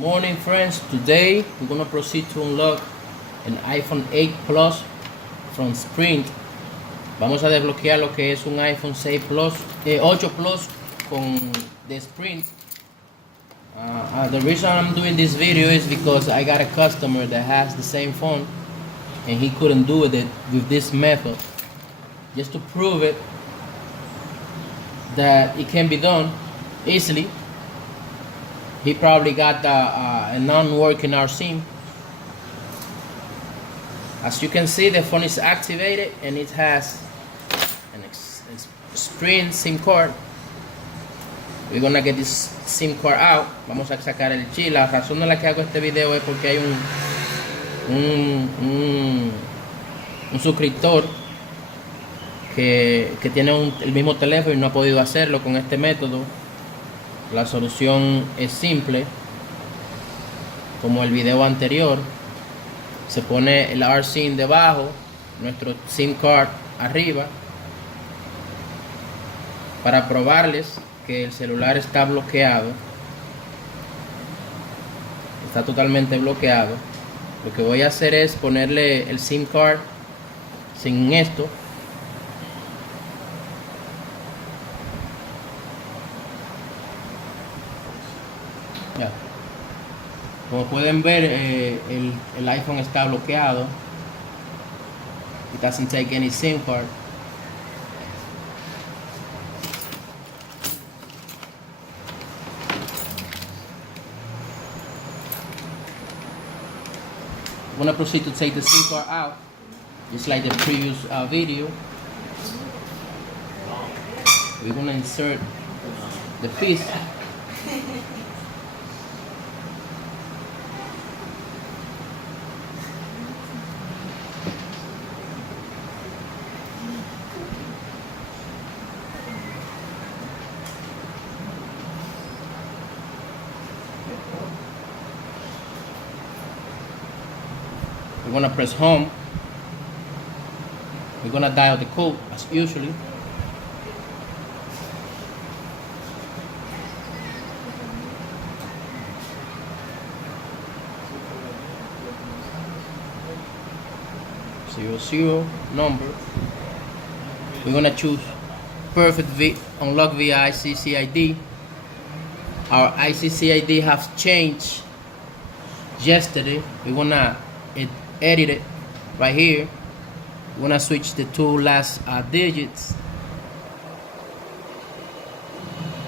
Morning friends, today we're gonna proceed to unlock an iPhone 8 Plus from Sprint. Vamos a desbloquear lo que es un iPhone 6 Plus, 8 Plus con de Sprint. The reason I'm doing this video is because I got a customer that has the same phone and he couldn't do it with this method. Just to prove it that it can be done easily. He probably got a non-working RSIM. As you can see, the phone is activated and it has a Sprint SIM card. We're gonna get this SIM card out. Vamos a sacar el chip. La razón de la que hago este video es porque hay un suscriptor que tiene el mismo teléfono y no ha podido hacerlo con este método. La solución es simple, como el video anterior. Se pone el RSIM debajo, nuestro SIM card arriba, para probarles que el celular está bloqueado. Está totalmente bloqueado. Lo que voy a hacer es ponerle el SIM card sin esto. Como pueden ver, el iPhone está bloqueado. It doesn't take any SIM card. I'm gonna proceed to take the SIM card out, just like the previous video. We're gonna insert the piece. We're gonna press home. We're gonna dial the code as usually. '00 number. We're gonna choose perfect unlock via ICCID. Our ICCID has changed yesterday. We're gonna edit it right here. We're gonna switch the two last digits.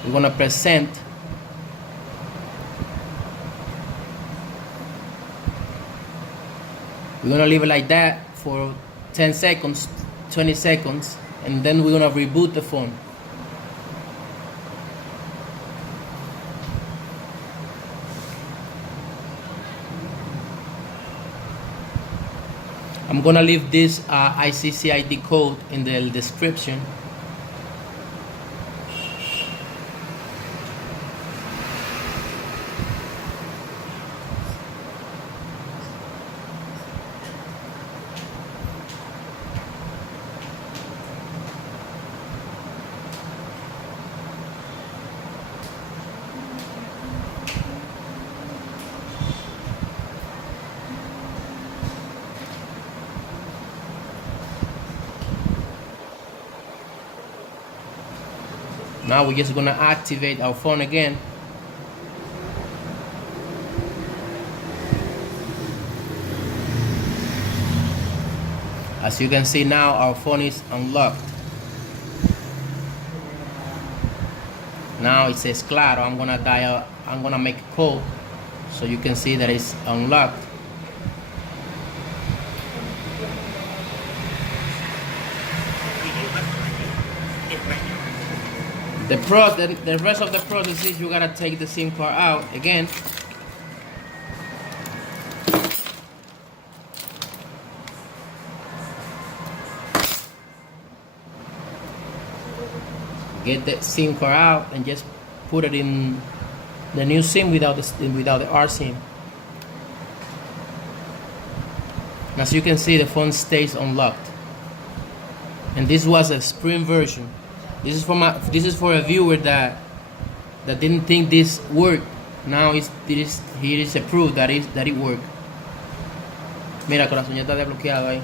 We're gonna press send. We're gonna leave it like that for 10 seconds, 20 seconds, and then we're gonna reboot the phone. I'm gonna leave this ICCID code in the description. Now we're just gonna activate our phone again. As you can see now, our phone is unlocked. Now it says claro. I'm gonna make a call so you can see that it's unlocked. The rest of the process is you gotta take the SIM card out again. Get the SIM card out and just put it in the new SIM without the RSIM. As you can see, the phone stays unlocked. And this was a Sprint version. This is for a viewer that didn't think this worked. Now here is a proof that it worked. Mira, corazón ya está desbloqueado ahí.